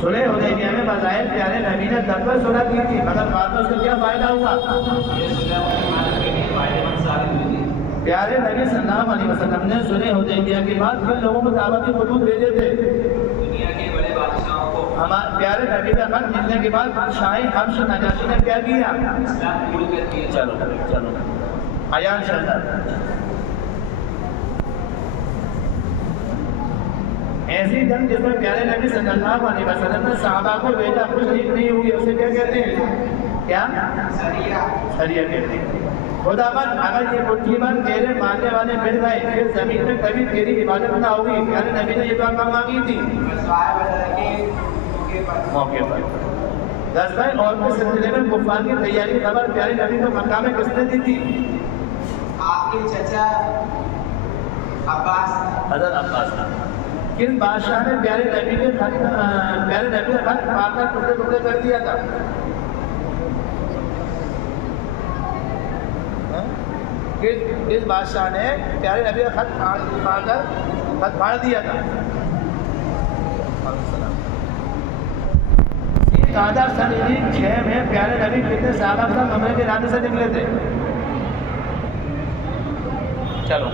صلح حدیبیہ میں بظاہر پیارے نبی نے تب پر صلح کی تھی، مگر بعد میں اس کا کیا فائدہ ہوا؟ یہ صلح مسلمانوں کے لیے فائدہ مند ثابت ہوئی تھی۔ پیارے نبی صلی اللہ علیہ وسلم نے صلح حدیبیہ کے بعد پھر لوگوں کو دعوتی خطوط بھیجے تھے۔ دنیا کے بڑے بادشاہوں کو ہمارے پیارے نبی کا خط ملنے کے بعد شاہی حبش نجاشی نے کیا کیا؟ اسلام قبول کر دیا۔ چلو عیان شہزاد ایسی جنگ جس میں پیارے نبی صلی اللہ علیہ وسلم نے صحابہ کو بھیجا، کچھ نہیں ہوئی، اسے کیا کہتے ہیں؟ کیا؟ سریہ کہتے ہیں۔ خدا بند اگر یہ مٹھی بند تیرے ماننے والے مل گئے پھر زمین میں کبھی تیری عبادت نہ ہوگی۔ پیارے نبی نے یہ دعا مانگی تھی موقع پر۔ غزوہ عہد کے سلسلے میں کفار کی تیاری خبر پیارے نبی کو مکہ میں کس نے دی تھی؟ آپ کے چچا عباس، حضرت عباس نے۔ کس بادشاہ نے پیارے نبی کا خط پا کر ٹکڑے ٹکڑے کر دیا تھا؟ کس بادشاہ نے پیارے نبی کا خط پا کر خط پھاڑ دیا تھا؟ قعدہ سن 6 میں پیارے نبی کتنے صحابہ کے ساتھ عمرے کے ارادے سے نکلے تھے؟ چلو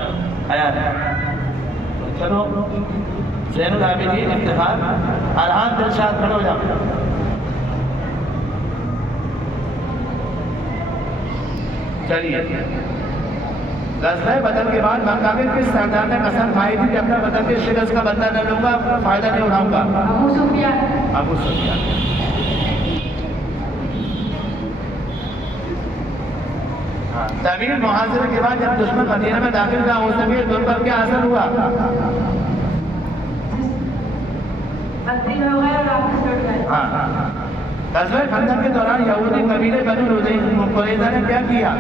زین العابدین اتفاق ارحان دلشاد کھڑے ہو جاؤ۔ چلیے غزوہ بدر کے بعد مکہ میں کس سردار نے قسم کھائی تھی کہ اپنا بدر کے شکست کا بدلہ نہ لوں گا، فائدہ نہیں اٹھاؤں گا؟ ابو سفیان۔ طویل محاصرے کے بعد جب دشمن مدینہ میں داخل نہ ہو سکے تو ان پر کیا اثر ہوا؟ غزوہ خندق کے دوران یہودی قبیلے بنو قریظہ نے کیا کیا؟